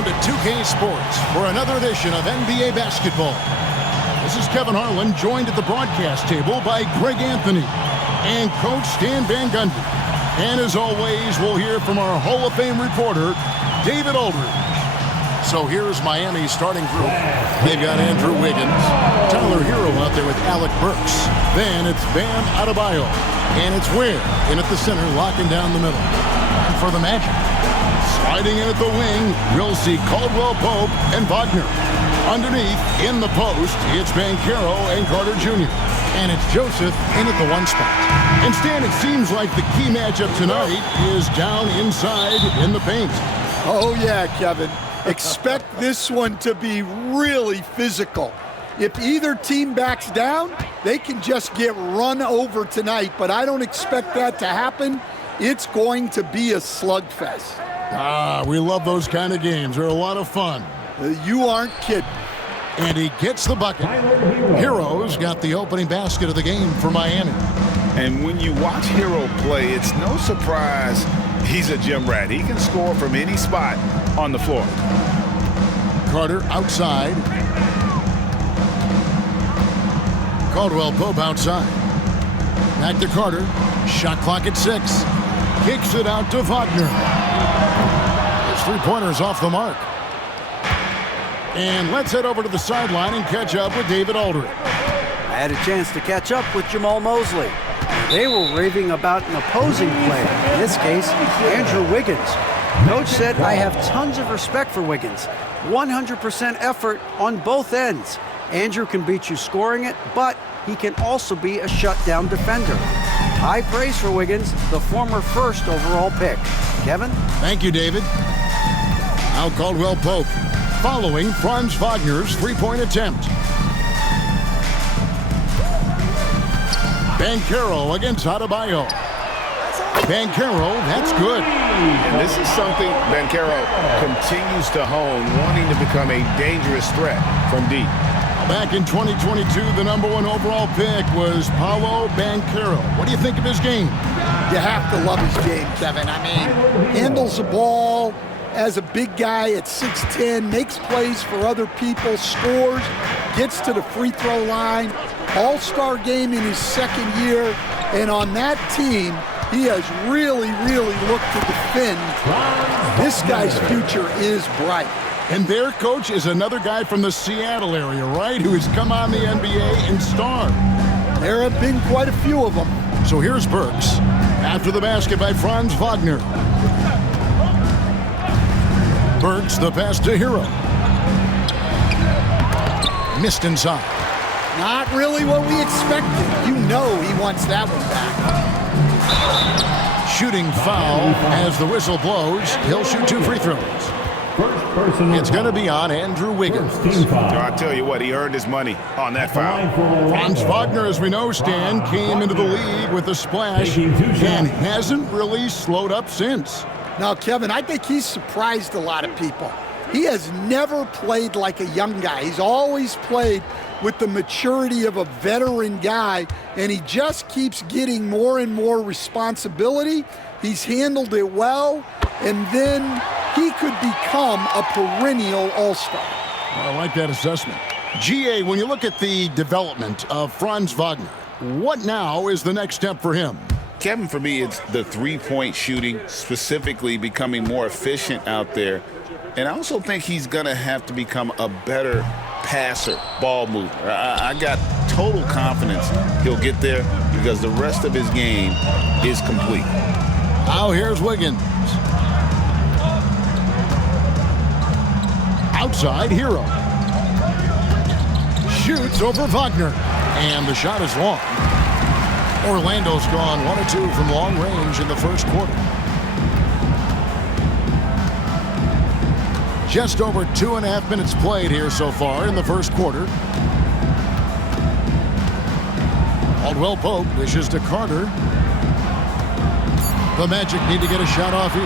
Welcome to 2K Sports for another edition of NBA basketball. This is Kevin Harlan, joined at the broadcast table by Greg Anthony and Coach Stan Van Gundy. And as always, we'll hear from our Hall of Fame reporter, David Aldridge. So here's Miami's starting group. They've got Andrew Wiggins, Tyler Hero out there with Alec Burks. Then it's Bam Adebayo, and it's Ware in at the center, locking down the middle. And for the Magic, sliding in at the wing, we'll see Caldwell Pope and Wagner. Underneath, in the post, it's Banchero and Carter Jr. And it's Joseph in at the one spot. And Stan, it seems like the key matchup tonight is down inside in the paint. Oh yeah, Kevin. Expect this one to be really physical. If either team backs down, they can just get run over tonight, but I don't expect that to happen. It's going to be a slugfest. We love those kind of games. They're a lot of fun. You aren't kidding. And he gets the bucket. Hero's got the opening basket of the game for Miami. And when you watch Hero play, it's no surprise he's a gym rat. He can score from any spot on the floor. Carter outside. Caldwell Pope outside. Back to Carter. Shot clock at 6. Kicks it out to Wagner. His three-pointer's off the mark. And let's head over to the sideline and catch up with David Aldridge. I had a chance to catch up with Jamal Mosley. They were raving about an opposing player, in this case, Andrew Wiggins. Coach said, I have tons of respect for Wiggins. 100% effort on both ends. Andrew can beat you scoring it, but he can also be a shutdown defender. High praise for Wiggins, the former first overall pick. Kevin? Thank you, David. Now Caldwell Pope, following Franz Wagner's three-point attempt. Banchero against Adebayo. Banchero, that's good. And this is something Banchero continues to hone, wanting to become a dangerous threat from deep. Back in 2022, the #1 overall pick was Paolo Banchero. What do you think of his game? You have to love his game, Kevin. I mean, handles the ball as a big guy at 6'10", makes plays for other people, scores, gets to the free throw line. All-star game in his second year, and on that team, he has really looked to defend. This guy's future is bright. And their coach is another guy from the Seattle area, right, who has come on the NBA and starred. There have been quite a few of them. So here's Burks, after the basket by Franz Wagner. Burks, the pass to Hero. Missed inside. Not really what we expected. You know he wants that one back. Shooting foul as the whistle blows. He'll shoot 2 free throws. It's going to be on Andrew Wiggins. I tell you what, he earned his money on that foul. Franz Wagner, as we know, Stan, came into the league with a splash and hasn't really slowed up since. Now, Kevin, I think he's surprised a lot of people. He has never played like a young guy. He's always played with the maturity of a veteran guy, and he just keeps getting more and more responsibility. He's handled it well, and then he could become a perennial all-star. I like that assessment. GA, when you look at the development of Franz Wagner, what now is the next step for him? Kevin, for me, it's the three-point shooting, specifically becoming more efficient out there. And I also think he's going to have to become a better passer, ball mover. I got total confidence he'll get there because the rest of his game is complete. Now here's Wiggins. Outside, Hero. Shoots over Wagner. And the shot is long. Orlando's gone 1 of 2 from long range in the first quarter. Just over 2.5 minutes played here so far in the first quarter. Caldwell Pope dishes to Carter. The Magic need to get a shot off here.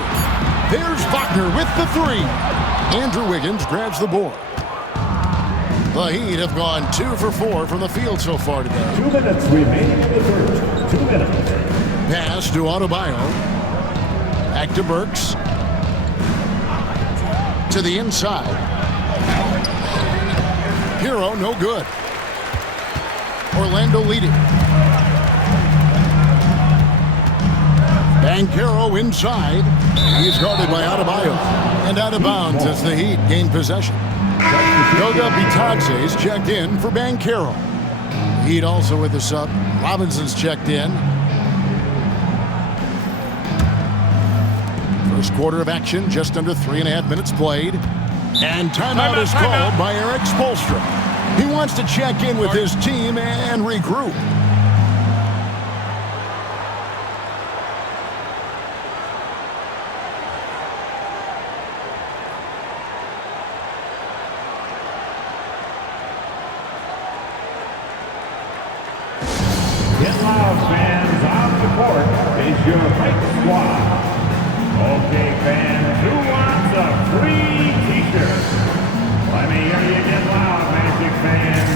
There's Wagner with the 3. Andrew Wiggins grabs the board. The Heat have gone 2 for 4 from the field so far today. 2 minutes remaining in the third. 2 minutes. Pass to Adebayo. Back to Burks. To the inside. Hero, no good. Orlando leading. Banchero inside. He's guarded by Adebayo. And out of bounds as the Heat gain possession. Goga Bitadze is checked in for Banchero. Heat also with the sub. Robinson's checked in. First quarter of action, just under 3.5 minutes played. And timeout is called by Eric Spoelstra. He wants to check in with his team and regroup. Get loud, fans. On the court is your Lake Squad. Okay, fans, who wants a free t-shirt? Let me hear you get loud, Magic fans.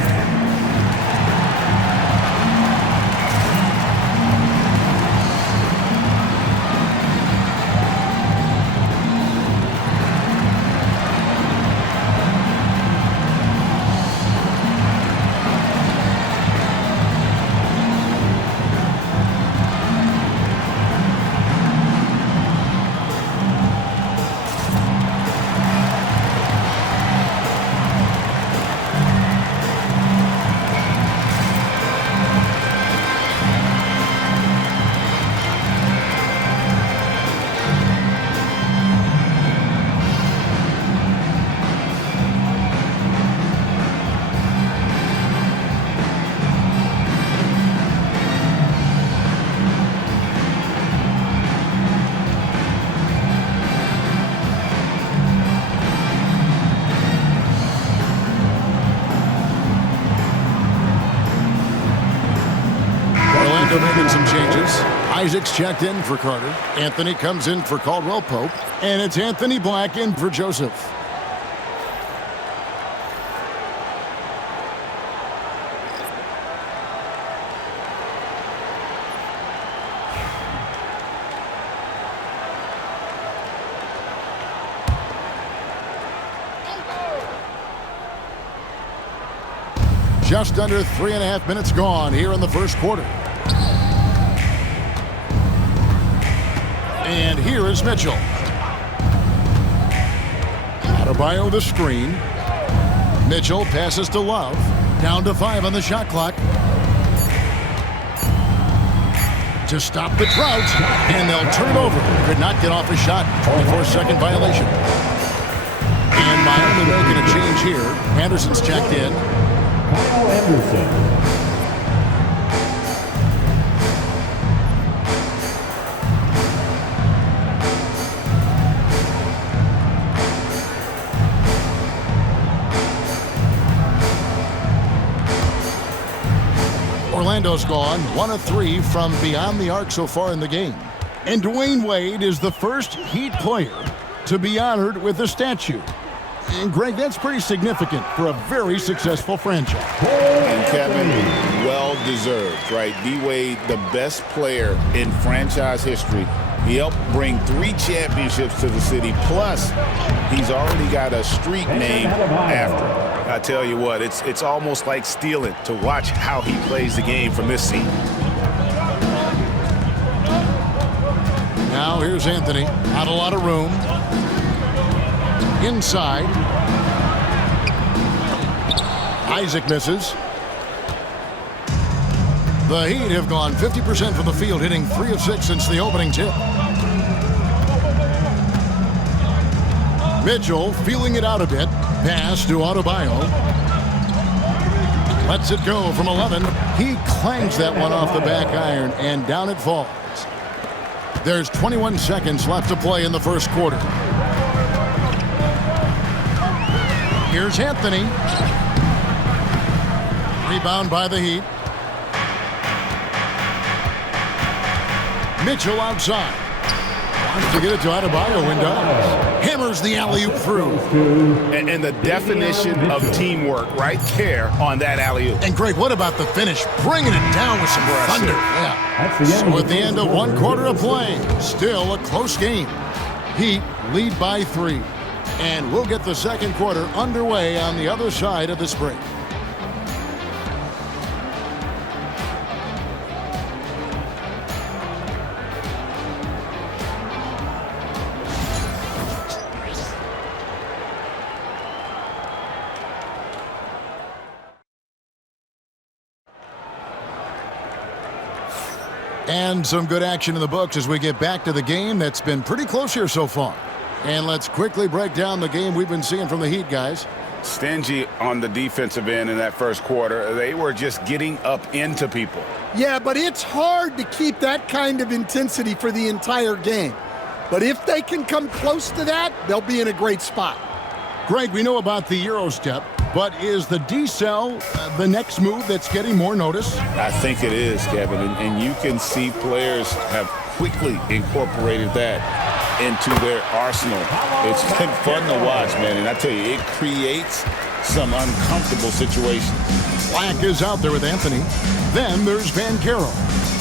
Making some changes. Isaac's checked in for Carter. Anthony comes in for Caldwell Pope. And it's Anthony Black in for Joseph. Just under 3.5 minutes gone here in the first quarter. And here is Mitchell. Adebayo the screen. Mitchell passes to Love. Down to 5 on the shot clock. To stop the drought. And they'll turn it over. Could not get off a shot. 24-second violation. And Miami making a change here. Anderson's checked in. Kyle Anderson. Orlando's gone 1 of 3 from beyond the arc so far in the game. And Dwayne Wade is the first Heat player to be honored with a statue. And Greg, that's pretty significant for a very successful franchise. And Kevin, well deserved, right? D-Wade, the best player in franchise history. He helped bring 3 championships to the city. Plus, he's already got a street named after him. I tell you what, it's almost like stealing to watch how he plays the game from this seat. Now here's Anthony. Not a lot of room. Inside. Isaac misses. The Heat have gone 50% from the field, hitting 3 of 6 since the opening tip. Mitchell feeling it out a bit. Pass to Adebayo. Lets it go from 11. He clangs that one off the back iron, and down it falls. There's 21 seconds left to play in the first quarter. Here's Anthony. Rebound by the Heat. Mitchell outside. Wants to get it to Adebayo and does. Hammers the alley-oop through. And the definition of teamwork right there on that alley-oop. And Greg, what about the finish? Bringing it down with some thunder. Yeah. So at the end of 1 quarter of play, still a close game. Heat lead by 3. And we'll get the second quarter underway on the other side of this break. And some good action in the books as we get back to the game that's been pretty close here so far. And let's quickly break down the game we've been seeing from the Heat, guys. Stingy on the defensive end in that first quarter. They were just getting up into people. Yeah, but it's hard to keep that kind of intensity for the entire game. But if they can come close to that, they'll be in a great spot. Greg, we know about the Euro step, but is the D-cell the next move that's getting more notice? I think it is, Kevin, and you can see players have quickly incorporated that into their arsenal. It's been fun to watch, man, and I tell you, it creates some uncomfortable situations. Black is out there with Anthony. Then there's Banchero.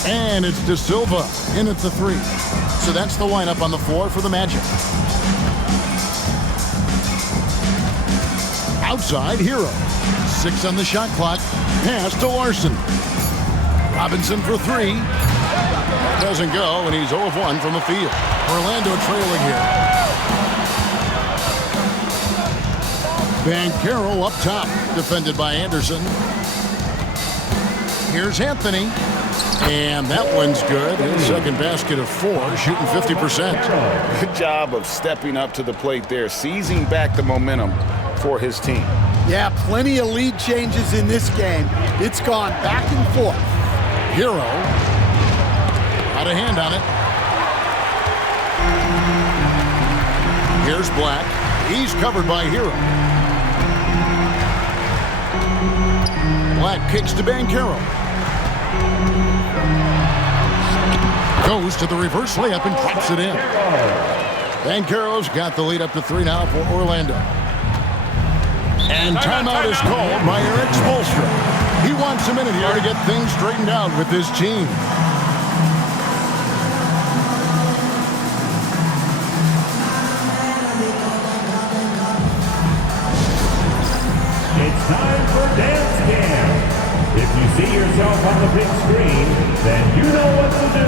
And it's De Silva in at the 3. So that's the lineup on the floor for the Magic. Outside, Hero. 6 on the shot clock. Pass to Larson. Robinson for 3. Doesn't go, and he's 0 of 1 from the field. Orlando trailing here. Banchero up top, defended by Anderson. Here's Anthony. And that one's good. His second basket of 4, shooting 50%. Good job of stepping up to the plate there, seizing back the momentum for his team. Yeah, plenty of lead changes in this game. It's gone back and forth. Hero. Got a hand on it. Here's Black. He's covered by Hero. Black kicks to Banchero. Goes to the reverse layup and drops it in. Banchero's got the lead up to 3 now for Orlando. And timeout is called by Eric Spoelstra. He wants a minute here to get things straightened out with his team. It's time for Dance Camp. If you see yourself on the big screen, then you know what to do.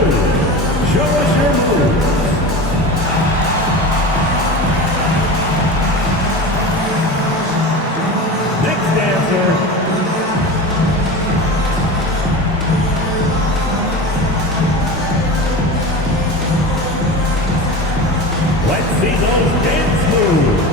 Show us your moves. Next dancer. Let's see those dance moves.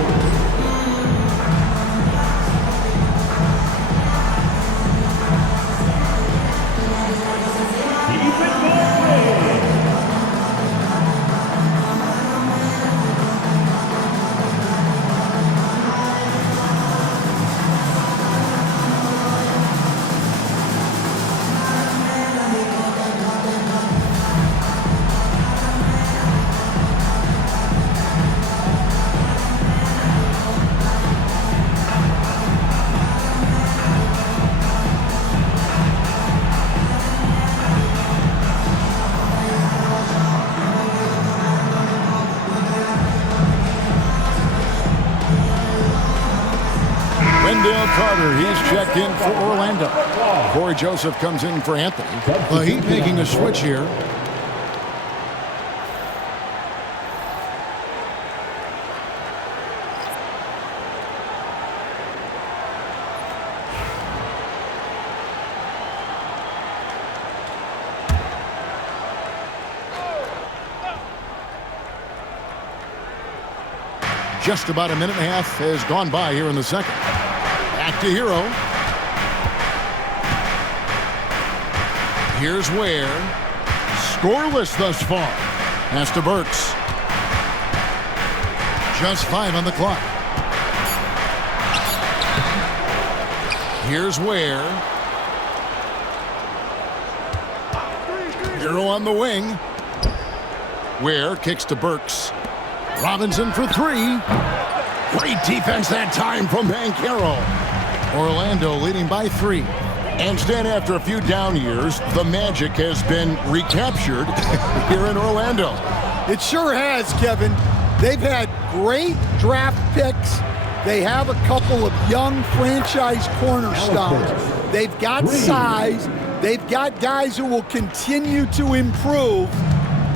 Wendell Carter, he's checked in for Orlando. Corey Joseph comes in for Anthony. The Heat making a switch here. Just about a minute and a half has gone by here in the second. Back to Hero. Here's Ware. Scoreless thus far. Pass to Burks. Just 5 on the clock. Here's Ware. Hero on the wing. Ware kicks to Burks. Robinson for 3. Great defense that time from Banchero. Orlando leading by 3. And stand after a few down years, the Magic has been recaptured here in Orlando. It sure has, Kevin. They've had great draft picks. They have a couple of young franchise cornerstones. They've got size. They've got guys who will continue to improve.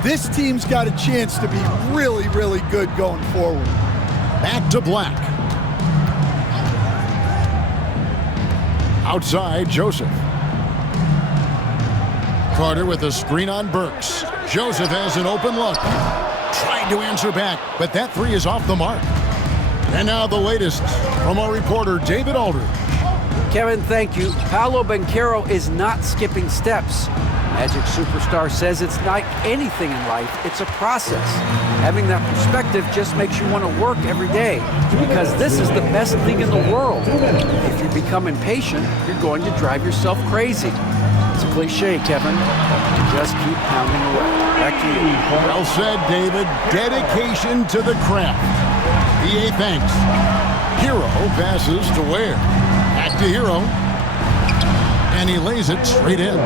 This team's got a chance to be really, really good going forward. Back to Black. Outside, Joseph. Carter with a screen on Burks. Joseph has an open look. Trying to answer back, but that three is off the mark. And now the latest from our reporter, David Aldridge. Kevin, thank you. Paolo Banchero is not skipping steps. Magic Superstar says it's like anything in life, it's a process. Having that perspective just makes you want to work every day because this is the best league in the world. If you become impatient, you're going to drive yourself crazy. It's a cliche, Kevin. Just keep pounding away. Back to you. Well said, David. Dedication to the craft. EA thanks. Hero passes to Ware. Back to Hero. And he lays it straight in.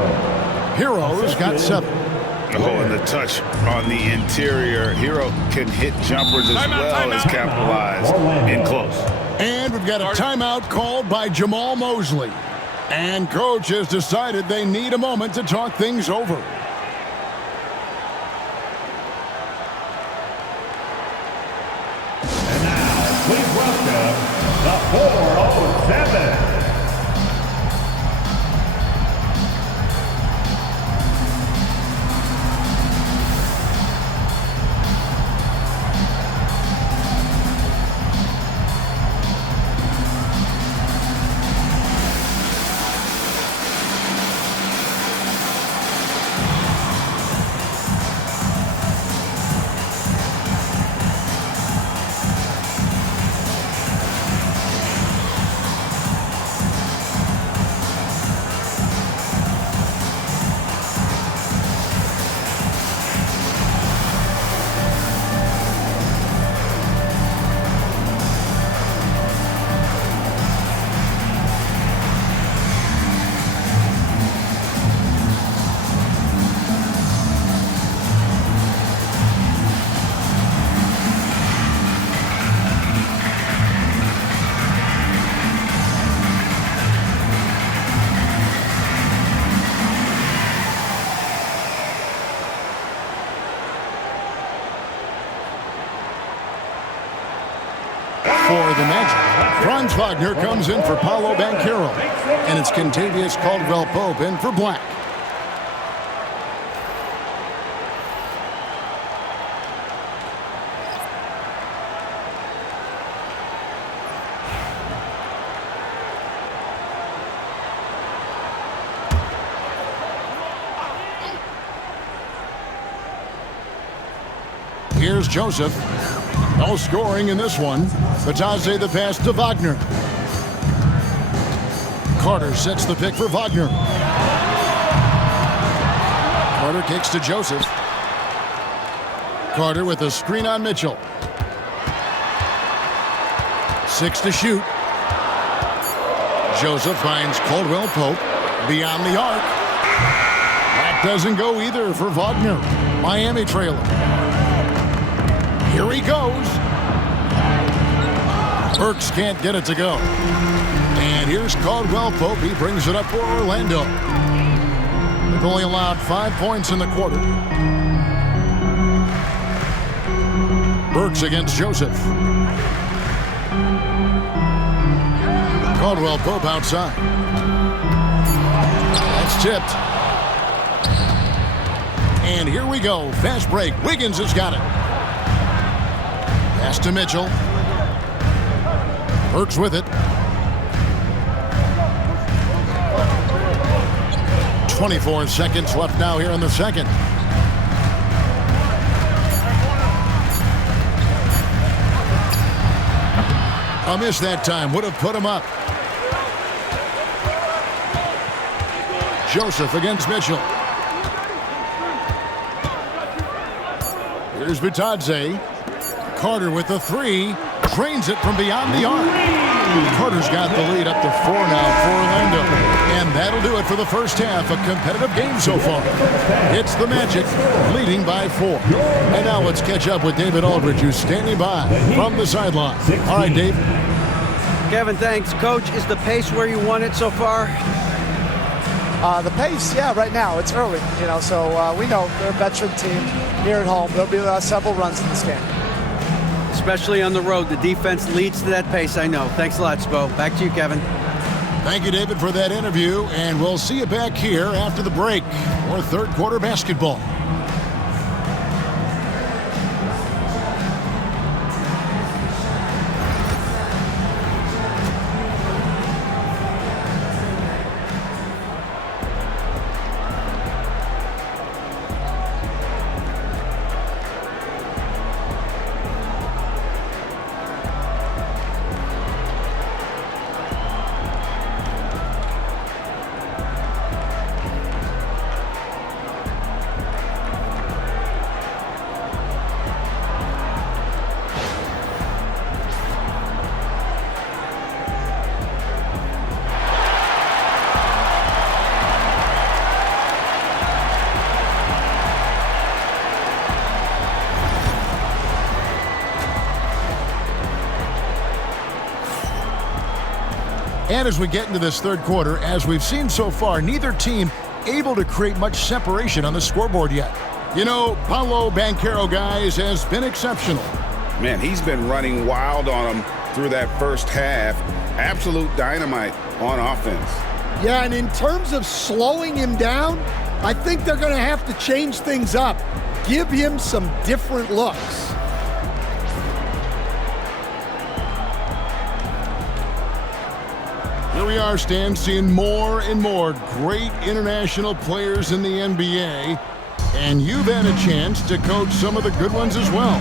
Hero's got 7. Oh, and the touch on the interior. Hero can hit jumpers as well as capitalize in close. And we've got a timeout called by Jamal Mosley. And coach has decided they need a moment to talk things over. And now, please welcome the 407. For the Magic, Franz Wagner comes in for Paolo Banchero, and it's Kentavious Caldwell-Pope in for Black. Here's Joseph. No scoring in this one. Batadze the pass to Wagner. Carter sets the pick for Wagner. Carter kicks to Joseph. Carter with a screen on Mitchell. 6 to shoot. Joseph finds Caldwell-Pope beyond the arc. That doesn't go either for Wagner. Miami trailing. Here he goes. Burks can't get it to go. And here's Caldwell-Pope. He brings it up for Orlando. They've only allowed 5 points in the quarter. Burks against Joseph. Caldwell-Pope outside. That's tipped. And here we go. Fast break. Wiggins has got it. Pass to Mitchell. Burks with it. 24 seconds left now here in the second. A miss that time. Would have put him up. Joseph against Mitchell. Here's Batadze. Carter with the 3. Drains it from beyond the arc. Carter's got the lead up to 4 now for Orlando. And that'll do it for the first half. A competitive game so far. It's the Magic leading by 4. And now let's catch up with David Aldridge, who's standing by from the sideline. All right, Dave. Kevin, thanks. Coach, is the pace where you want it so far? The pace, yeah, right now. It's early, so we know they're a veteran team here at home. There'll be several runs in this game. Especially on the road, the defense leads to that pace, I know. Thanks a lot, Spo. Back to you, Kevin. Thank you, David, for that interview, and we'll see you back here after the break for third quarter basketball. And as we get into this third quarter, as we've seen so far, neither team able to create much separation on the scoreboard yet. Paolo Banchero, guys, has been exceptional. Man, he's been running wild on them through that first half. Absolute dynamite on offense. Yeah, and in terms of slowing him down, I think they're going to have to change things up. Give him some different looks. Here we are, Stan, seeing more and more great international players in the NBA. And you've had a chance to coach some of the good ones as well.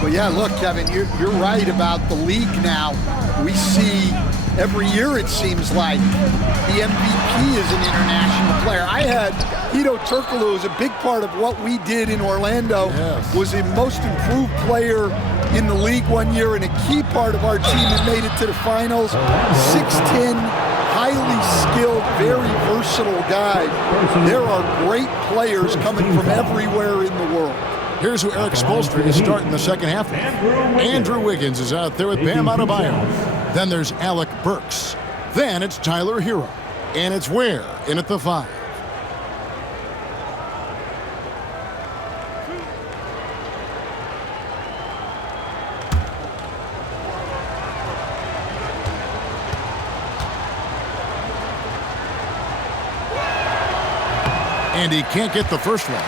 Well, yeah, look, Kevin, you're right about the league now. We see every year, it seems like, the MVP is an international player. I had Hedo Turkoglu as a big part of what we did in Orlando. Yes. Was the most improved player in the league one year and a key part of our team that made it to the finals. 6'10", highly skilled, very versatile guy. There are great players coming from everywhere in the world. Here's who Eric Spoelstra is starting the second half with. Andrew Wiggins is out there with Bam Adebayo. Then there's Alec Burks. Then it's Tyler Hero. And it's Ware in at the 5. And he can't get the first one.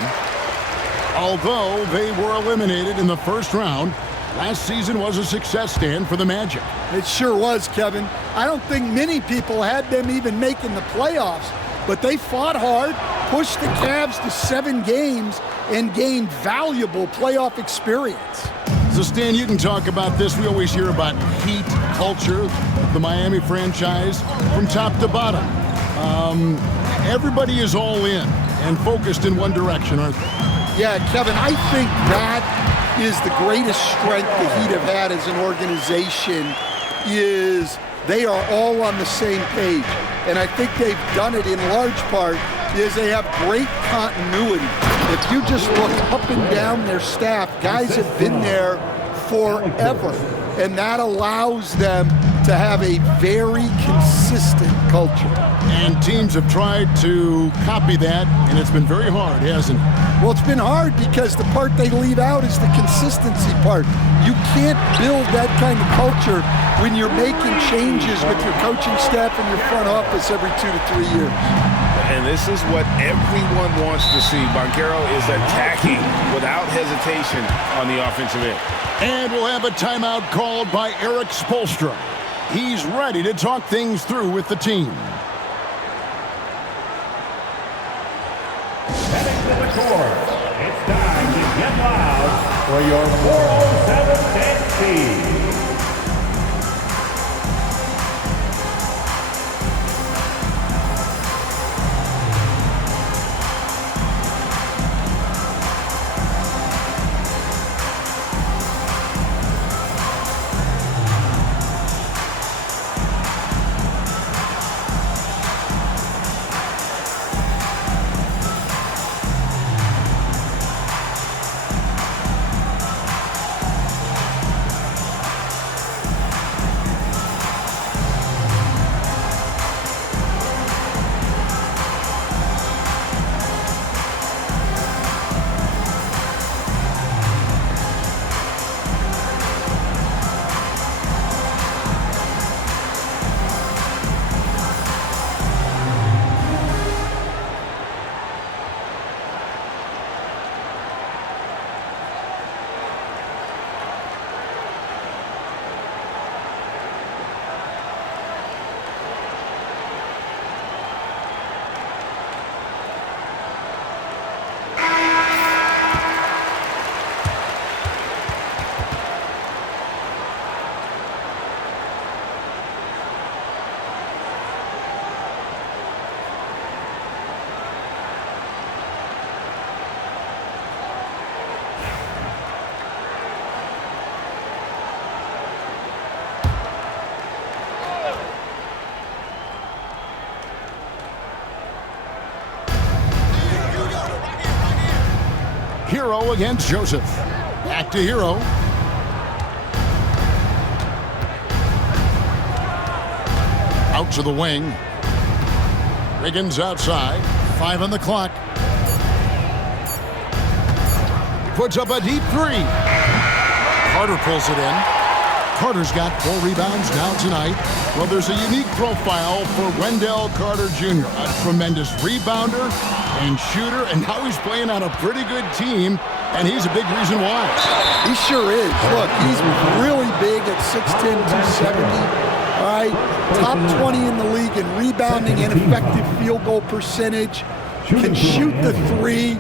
Although they were eliminated in the first round, last season was a success, Stan, for the Magic. It sure was, Kevin. I don't think many people had them even making the playoffs, but they fought hard, pushed the Cavs to 7 games, and gained valuable playoff experience. So, Stan, you can talk about this. We always hear about Heat culture, the Miami franchise, from top to bottom. Everybody is all in and focused in one direction, aren't they? Yeah, Kevin, I think that is the greatest strength the Heat have had as an organization, is they are all on the same page. And I think they've done it in large part is they have great continuity. If you just look up and down their staff, guys have been there forever. And that allows them to have a very consistent culture. And teams have tried to copy that, and it's been very hard, hasn't it? Well, it's been hard because the part they leave out is the consistency part. You can't build that kind of culture when you're making changes with your coaching staff and your front office every 2 to 3 years. And this is what everyone wants to see. Banchero is attacking without hesitation on the offensive end. And we'll have a timeout called by Eric Spoelstra. He's ready to talk things through with the team. Heading to the court, it's time to get loud for your 407 dance team. Hero against Joseph. Back to Hero. Out to the wing. Wiggins outside. 5 on the clock. Puts up a deep 3. Carter pulls it in. Carter's got 4 rebounds now tonight. Well, there's a unique profile for Wendell Carter Jr. A tremendous rebounder and shooter, and now he's playing on a pretty good team, and he's a big reason why. He sure is. Look, he's really big at 6'10", 270. All right, top 20 in the league in rebounding and effective field goal percentage. Can shoot the 3.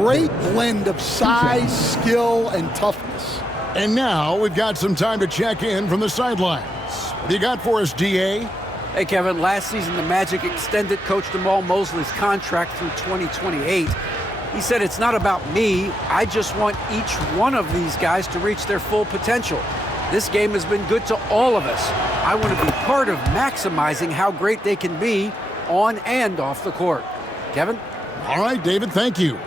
Great blend of size, skill, and toughness. And now we've got some time to check in from the sidelines. What do you got for us, DA? Hey, Kevin, last season the Magic extended Coach Jamal Mosley's contract through 2028. He said, "It's not about me. I just want each one of these guys to reach their full potential. This game has been good to all of us. I want to be part of maximizing how great they can be on and off the court." Kevin? All right, David, thank you.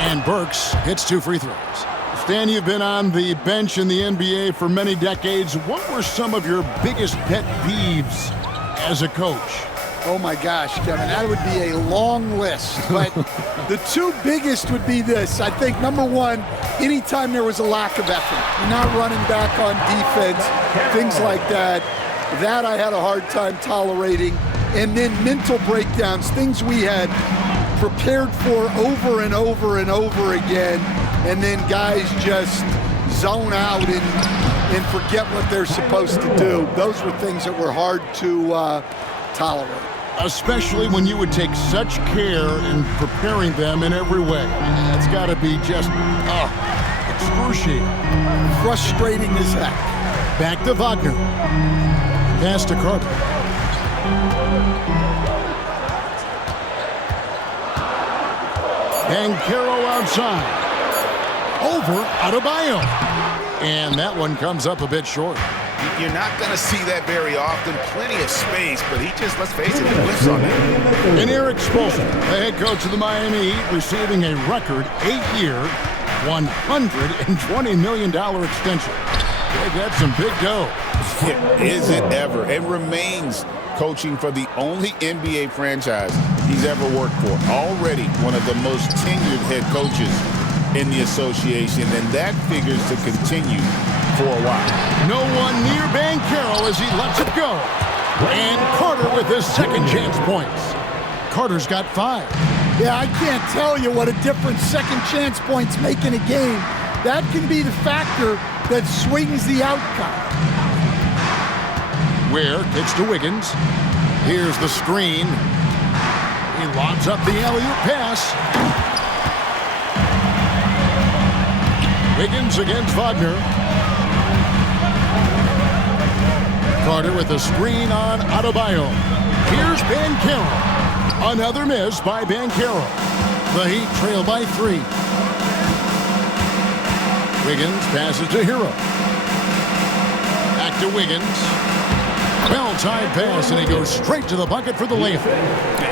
And Burks hits 2 free throws. Stan, you've been on the bench in the NBA for many decades. What were some of your biggest pet peeves as a coach? Oh my gosh, Kevin, that would be a long list. But the 2 biggest would be this. I think number 1, anytime there was a lack of effort, you're not running back on defense, things like that. That I had a hard time tolerating. And then mental breakdowns, things we had prepared for over and over and over again, and then guys just zone out and forget what they're supposed to do. Those were things that were hard to tolerate. Especially when you would take such care in preparing them in every way. That's got to be just excruciating. Frustrating as heck. Back to Wagner. Pass to Carter. Banchero outside. Over Adebayo. And that one comes up a bit short. You're not going to see that very often. Plenty of space, but he just, let's face it, he whiffs on it. And Eric Spoelstra, the head coach of the Miami Heat, receiving a record 8-year, $120 million extension. Boy, that's some big dough. Is it ever? And remains coaching for the only NBA franchise he's ever worked for. Already one of the most tenured head coaches in the association, and that figures to continue for a while. No one near Banchero as he lets it go. And Carter with his second chance points. Carter's got 5. Yeah, I can't tell you what a difference second chance points make in a game. That can be the factor that swings the outcome. Ware kicks to Wiggins. Here's the screen. He lobs up the alley-oop pass. Wiggins against Wagner. Carter with a screen on Adebayo. Here's Banchero. Another miss by Banchero. The Heat trail by 3. Wiggins passes to Hero. Back to Wiggins. Well-timed pass, and he goes straight to the bucket for the layup.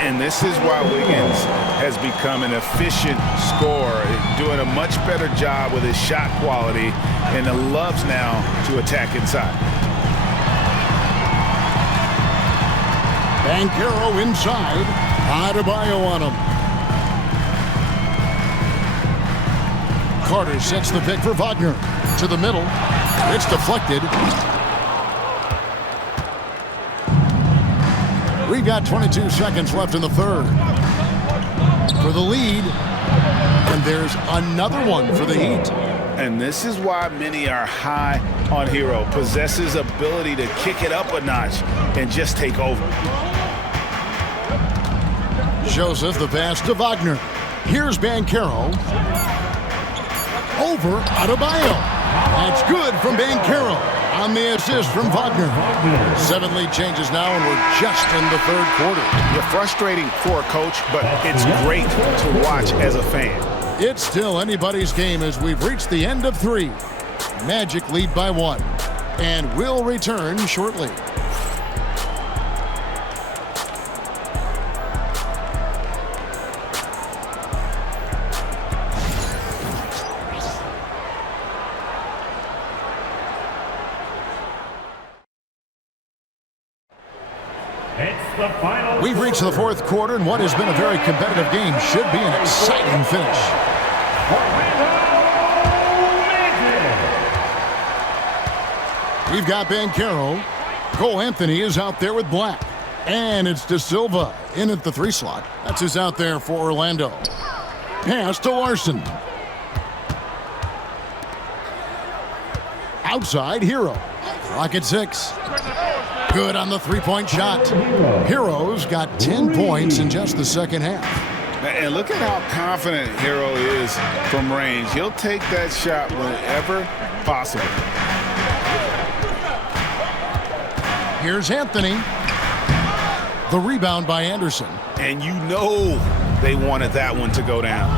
And this is why Wiggins has become an efficient scorer, doing a much better job with his shot quality, and loves now to attack inside. Banchero inside. Adebayo on him. Carter sets the pick for Wagner. To the middle. It's deflected. We've got 22 seconds left in the third. For the lead. And there's another one for the Heat. And this is why many are high on Hero. Possesses ability to kick it up a notch and just take over. Joseph, the pass to Wagner. Here's Banchero. Over Adebayo. That's good from Banchero. on the assist from Wagner. 7 lead changes now, and we're just in the third quarter. Yeah, frustrating for a coach, but it's great to watch as a fan. It's still anybody's game as we've reached the end of 3. Magic lead by 1, and we'll return shortly. We've reached the fourth quarter, and what has been a very competitive game should be an exciting finish. We've got Banchero. Cole Anthony is out there with Black. And it's De Silva in at the 3 slot. That's who's out there for Orlando. Pass to Larson. Outside, Hero. Rocket 6. Good on the 3-point shot. Hero's got 10 points in just the second half. And look at how confident Hero is from range. He'll take that shot whenever possible. Here's Anthony. The rebound by Anderson. And you know they wanted that one to go down.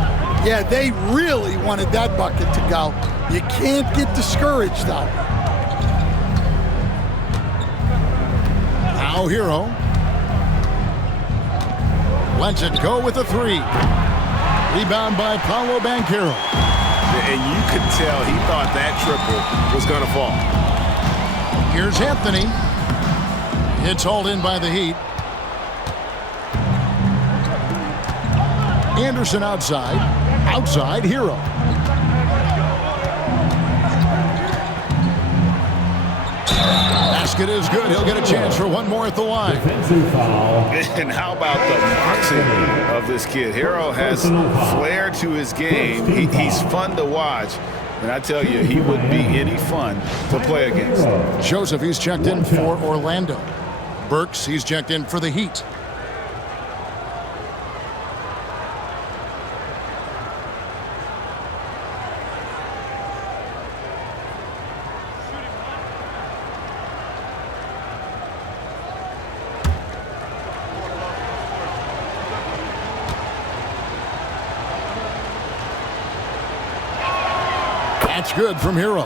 Yeah, they really wanted that bucket to go. You can't get discouraged, though. Now Hero. Lets it go with a 3. Rebound by Paolo Banchero. And you could tell he thought that triple was going to fall. Here's Anthony. It's hauled in by the Heat. Anderson outside. Outside, Hero. Basket is good. He'll get a chance for one more at the line. And how about the boxing of this kid? Hero has flair to his game. He's fun to watch. And I tell you, he wouldn't be any fun to play against. Joseph, he's checked in for Orlando. Burks, he's checked in for the Heat. That's good from Hero.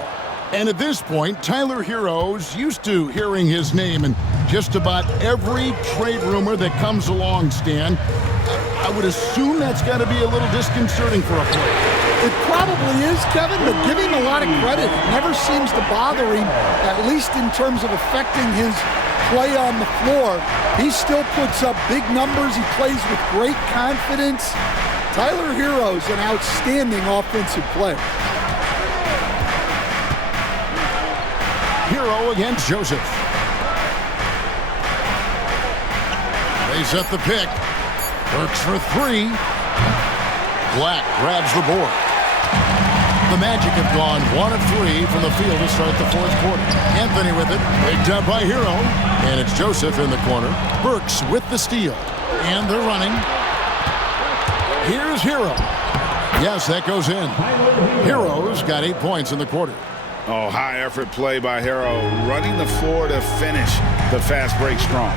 And at this point, Tyler Hero's used to hearing his name in just about every trade rumor that comes along, Stan. I would assume that's got to be a little disconcerting for a player. It probably is, Kevin, but give him a lot of credit. It never seems to bother him, at least in terms of affecting his play on the floor. He still puts up big numbers. He plays with great confidence. Tyler Hero's an outstanding offensive player. Hero against Joseph. They set the pick. Works for 3. Black grabs the board. The Magic have gone 1 of 3 from the field to start the fourth quarter. Anthony with it. Picked up by Hero. And it's Joseph in the corner. Burks with the steal. And they're running. Here's Hero. Yes, that goes in. Hero's got 8 points in the quarter. Oh, high effort play by Hero, running the floor to finish the fast break strong.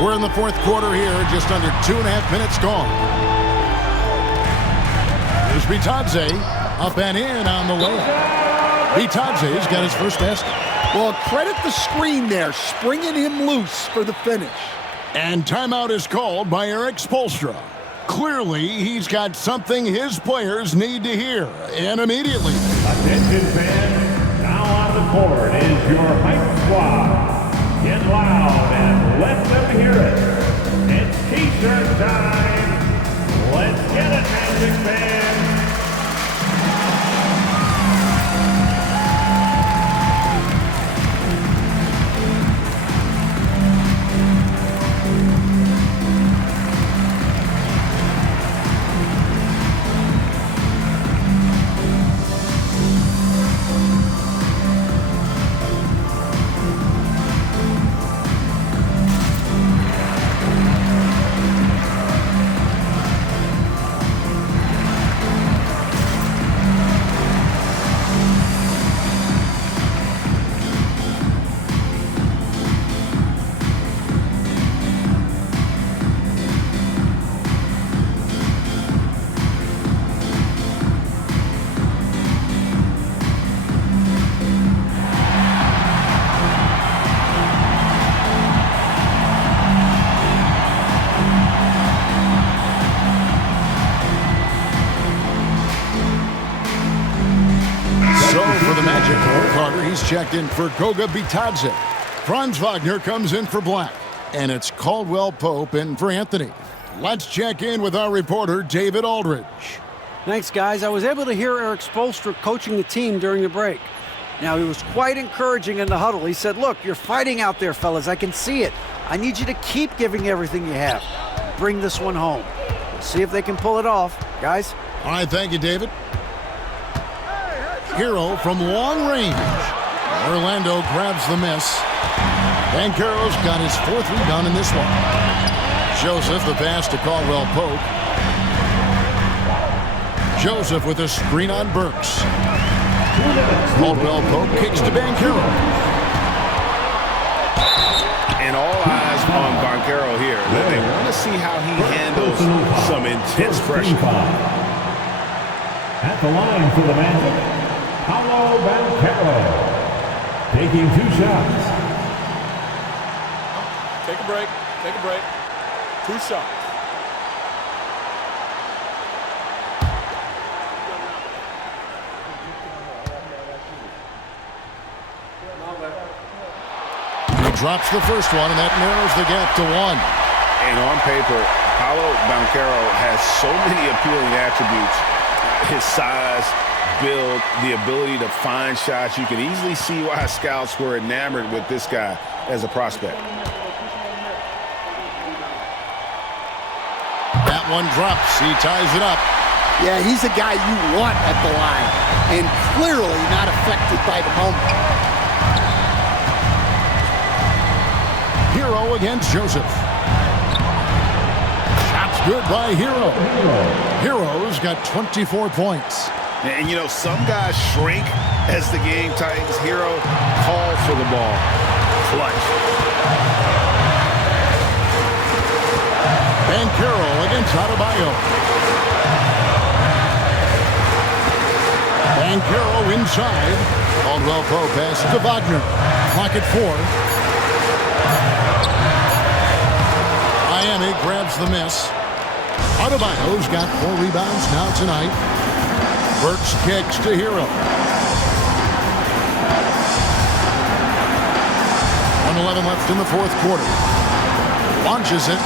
We're in the fourth quarter here, just under 2.5 minutes gone. There's Bitadze, up and in on the layup. Bitadze's got his first basket. Well, credit the screen there, springing him loose for the finish. And timeout is called by Eric Spoelstra. Clearly, he's got something his players need to hear, and immediately. Attention fans, now on the court is your hype squad. Get loud and let them hear it. It's T-shirt time. Let's get it, Magic fans. for the Magic. Carter, he's checked in for Goga Bitadze. Franz Wagner comes in for Black. And it's Caldwell Pope in for Anthony. Let's check in with our reporter, David Aldridge. Thanks, guys. I was able to hear Eric Spoelstra coaching the team during the break. Now, he was quite encouraging in the huddle. He said, look, you're fighting out there, fellas. I can see it. I need you to keep giving everything you have. Bring this one home. We'll see if they can pull it off. Guys? All right, thank you, David. Hero from long range. Orlando grabs the miss. Banchero's got his 4th rebound in this one. Joseph, the pass to Caldwell Pope. Joseph with a screen on Burks. Caldwell Pope kicks to Banchero. And all eyes on Banchero here. They want to see how he handles some intense pressure. At the line for the Magic, Paolo Banchero, taking 2 shots. Take a break. Take a break. 2 shots. He drops the first one, and that narrows the gap to 1. And on paper, Paolo Banchero has so many appealing attributes. His size, build, the ability to find shots. You can easily see why scouts were enamored with this guy as a prospect. That one drops. He ties it up. Yeah, he's a guy you want at the line, and clearly not affected by the moment. Hero against Joseph. Shots good by Hero. Hero's got 24 points. And, you know, some guys shrink as the game tightens. Hero calls for the ball. Clutch. Banchero against Adebayo. Banchero inside. Caldwell Pope passes to Wagner. Clock at 4. Miami grabs the miss. Adebayo's got 4 rebounds now tonight. Burks kicks to Hero. 1:11 left in the 4th quarter. Launches it.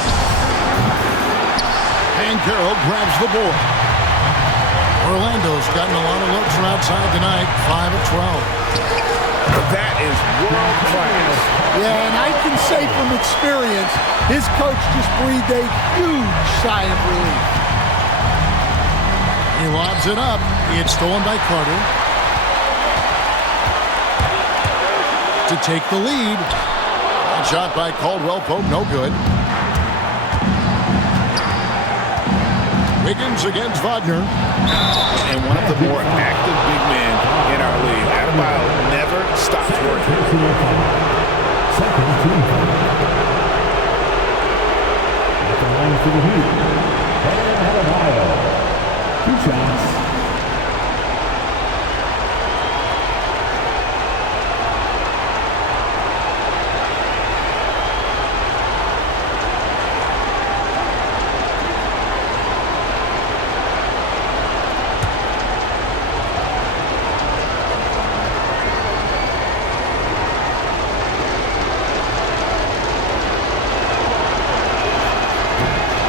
Banchero grabs the board. Orlando's gotten a lot of looks from outside tonight. 5 of 12. That is world class. Yeah, and I can say from experience, his coach just breathed a huge sigh of relief. He lobs it up. It's stolen by Carter. To take the lead. That shot by Caldwell Pope, no good. Wiggins against Wagner. And one of the more active big men in our league. Adebayo never stops working. Second team. At the line for the Heat, Bam Adebayo. 2 shots.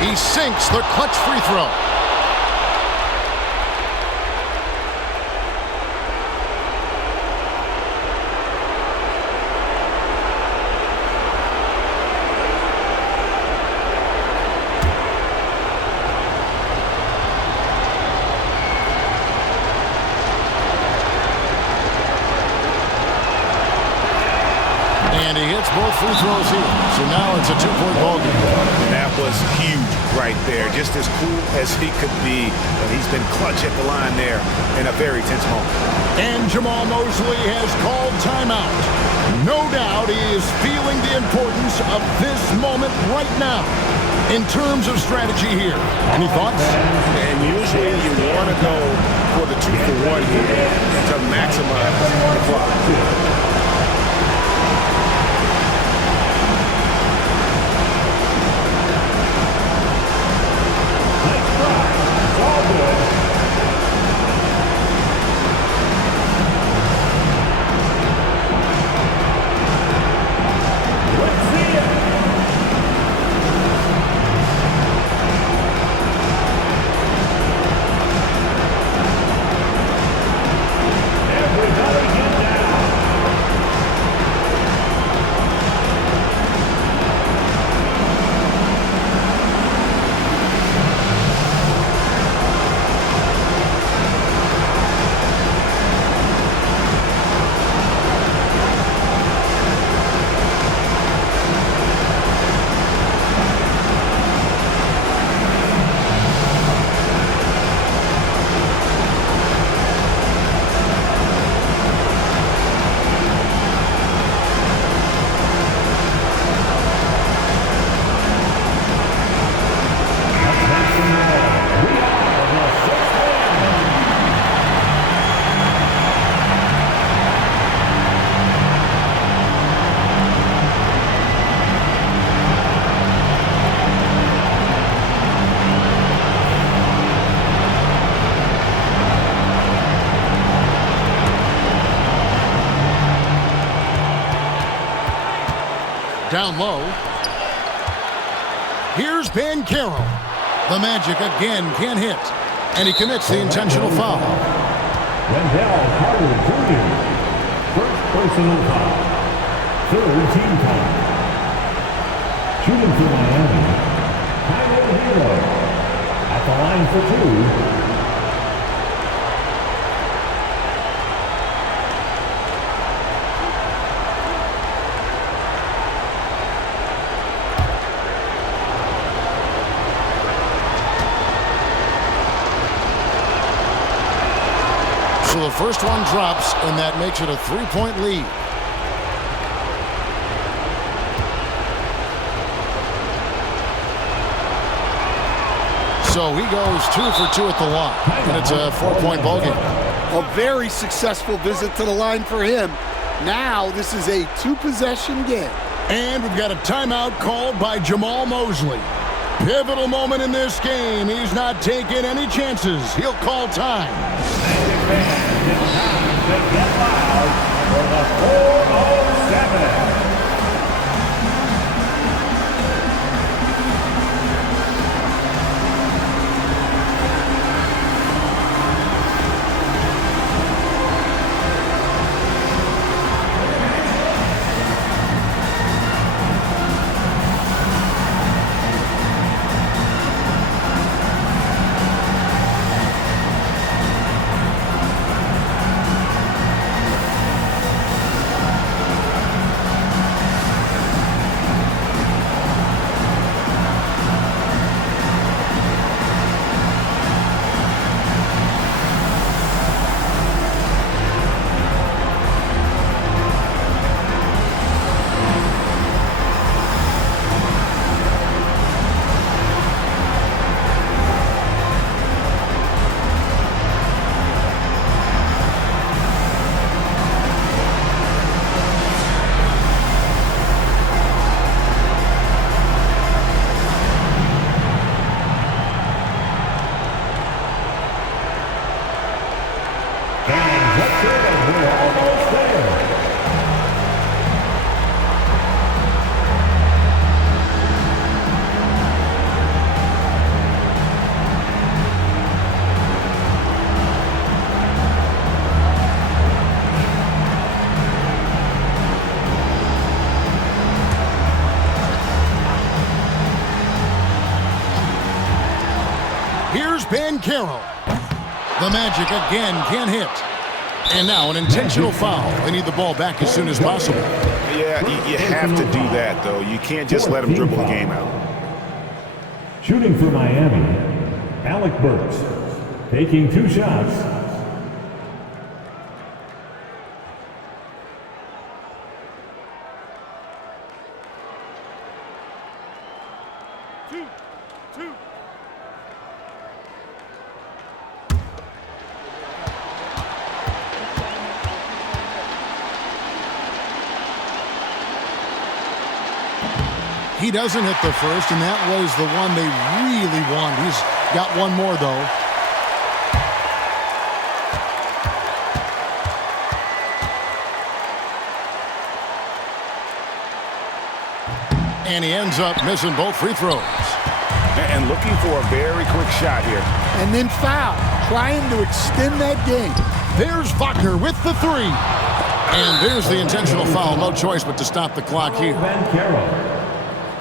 He sinks the clutch free throw. And he hits both free throws here. So now it's a 2-point ball game. And that was huge right there. Just as cool as he could be. And he's been clutch at the line there in a very tense moment. And Jamal Mosley has called timeout. No doubt he is feeling the importance of this moment right now in terms of strategy here. Any thoughts? And usually you want to go for the 2-for-1 here to maximize the clock. Down low. Here's Banchero. The Magic again can't hit. And he commits the intentional foul. Wendell Carter Jr. First personal foul. Third team foul. Shooting for Miami, Tyler Hero. At the line for two. So the first one drops, and that makes it a 3-point lead. So he goes 2 for 2 at the line, and it's a 4-point ballgame. A very successful visit to the line for him. Now this is a 2-possession game. And we've got a timeout called by Jamahl Mosley. Pivotal moment in this game. He's not taking any chances. He'll call time. Magic fans, it's time to get loud for the 407. Banchero. The Magic again can't hit. And now an intentional foul. They need the ball back as soon as possible. Yeah, you have to do that, though. You can't just let them dribble the game out. Shooting for Miami, Alec Burks. Taking 2 shots. He doesn't hit the first, and that was the one they really want. He's got one more, though. And he ends up missing both free throws. And looking for a very quick shot here. And then foul, trying to extend that game. There's Wagner with the 3. And there's the intentional foul. No choice but to stop the clock here. Banchero.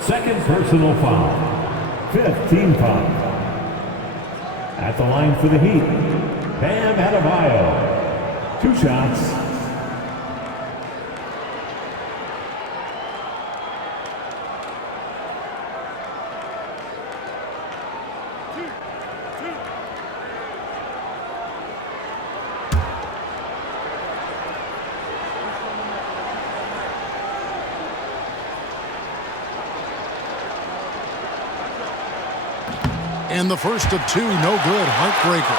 Second personal foul. 5th team foul. At the line for the Heat, Bam Adebayo. 2 shots. And the first of 2, no good. Heartbreaker.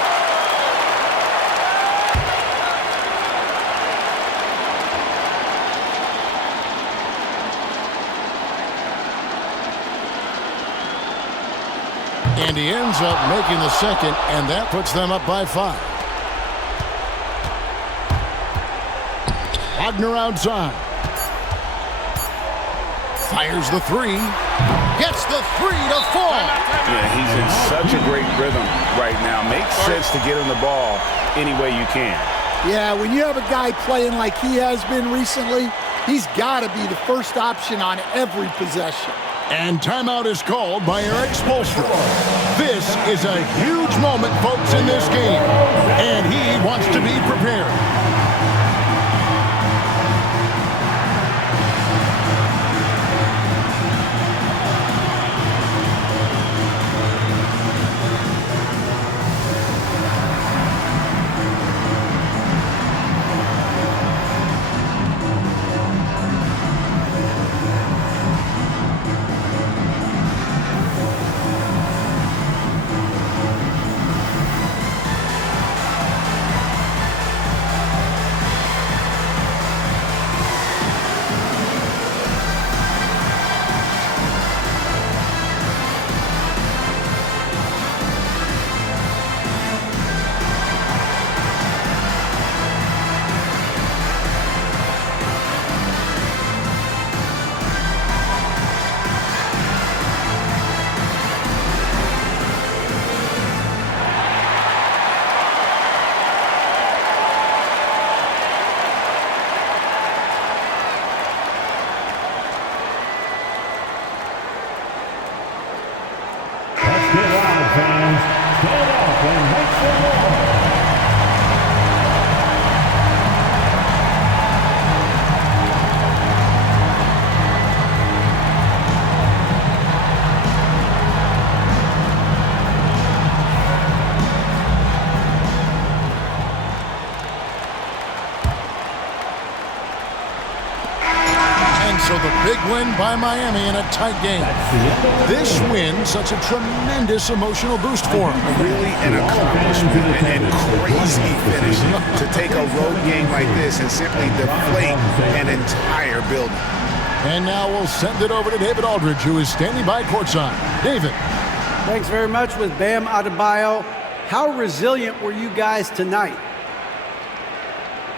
And he ends up making the second, and that puts them up by 5. Wagner outside. Fires the three. Gets the three to fall. Yeah, he's in such a great rhythm right now. Makes sense to get him the ball any way you can. Yeah, when you have a guy playing like he has been recently, he's got to be the first option on every possession. And timeout is called by Eric Spoelstra. This is a huge moment, folks, in this game. And he wants to be prepared. So the big win by Miami in a tight game. This win, such a tremendous emotional boost for him. Really an accomplishment and crazy finish to take a road game like this and simply deflate an entire building. And now we'll send it over to David Aldridge, who is standing by courtside. David. Thanks very much with Bam Adebayo. How resilient were you guys tonight?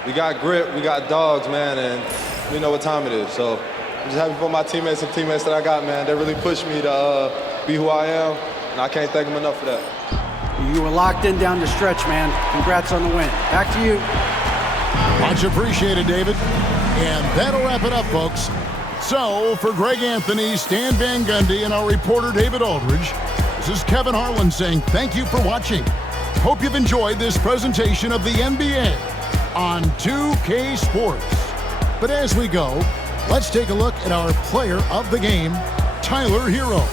We got grit, we got dogs, man, and we know what time it is. So I'm just happy for my teammates and teammates that I got, man. They really pushed me to be who I am, and I can't thank them enough for that. You were locked in down the stretch, man. Congrats on the win. Back to you. Much appreciated, David. And that'll wrap it up, folks. So, for Greg Anthony, Stan Van Gundy, and our reporter, David Aldridge, this is Kevin Harlan saying thank you for watching. Hope you've enjoyed this presentation of the NBA on 2K Sports. But as we go, let's take a look at our player of the game, Tyler Herro.